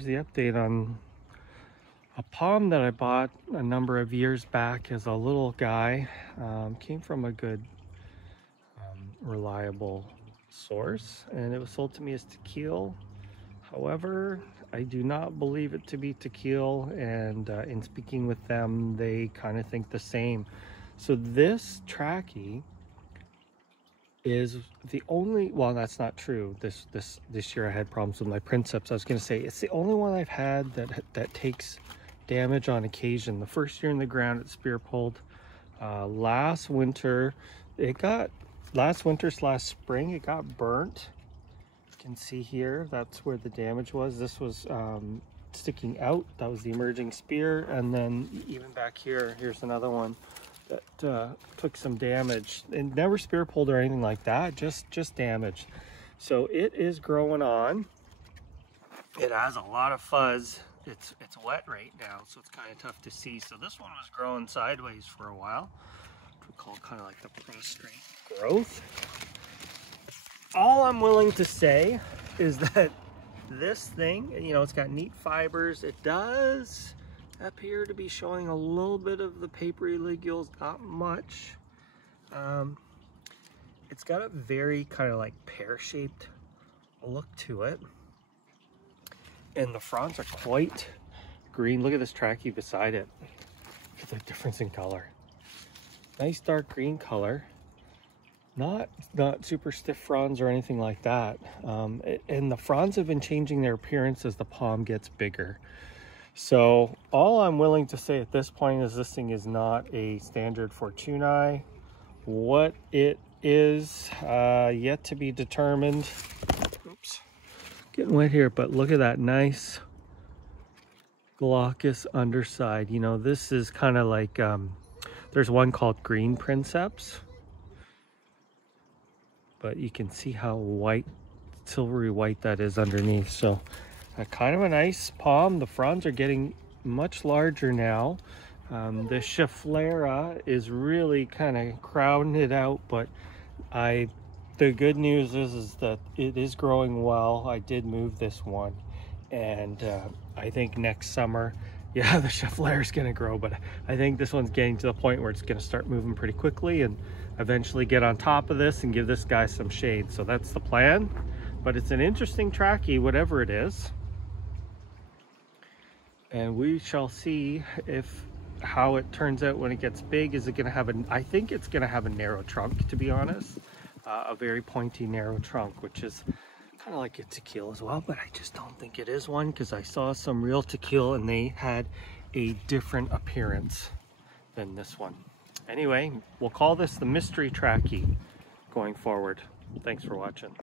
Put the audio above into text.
here's the update on a palm that I bought a number of years back as a little guy. Came from a good, reliable source, and it was sold to me as takil. However, I do not believe it to be takil, and in speaking with them, they kind of think the same. So this trachy is the only, well, that's not true. This year I had problems with my princeps. I was going to say it's the only one I've had that takes damage on occasion. The first year in the ground, it spear pulled. Last winter slash spring, it got burnt. You can see here, that's where the damage was. This was sticking out. That was the emerging spear. And then even back here, here's another one that took some damage. And never spear pulled or anything like that, just damage. So it is growing on. It has a lot of fuzz. It's wet right now, so it's kind of tough to see. So this one was growing sideways for a while, which we call kind of like the prostrate growth. All I'm willing to say is that this thing, you know, it's got neat fibers. It does appear to be showing a little bit of the papery ligules, not much. It's got a very kind of like pear-shaped look to it, and the fronds are quite green. Look at this trachy beside it. Look at the difference in color. Nice dark green color, not super stiff fronds or anything like that. And the fronds have been changing their appearance as the palm gets bigger. So all I'm willing to say at this point is this thing is not a standard Fortunae. What it is, yet to be determined. Oops, getting wet here, but look at that nice glaucous underside. You know, this is kind of like, there's one called green princeps, but you can see how white, silvery white that is underneath. So kind of a nice palm. The fronds are getting much larger now. The Schefflera is really kind of crowding it out, but the good news is that it is growing well. I did move this one, and I think next summer, yeah, the Schefflera is going to grow, but I think this one's getting to the point where it's going to start moving pretty quickly and eventually get on top of this and give this guy some shade. So that's the plan. But it's an interesting trachy, whatever it is. And we shall see how it turns out when it gets big. Is it going to have I think it's going to have a narrow trunk, to be honest. A very pointy, narrow trunk, which is kind of like a takil as well, but I just don't think it is one, because I saw some real takil and they had a different appearance than this one. Anyway, we'll call this the mystery trachy going forward. Thanks for watching.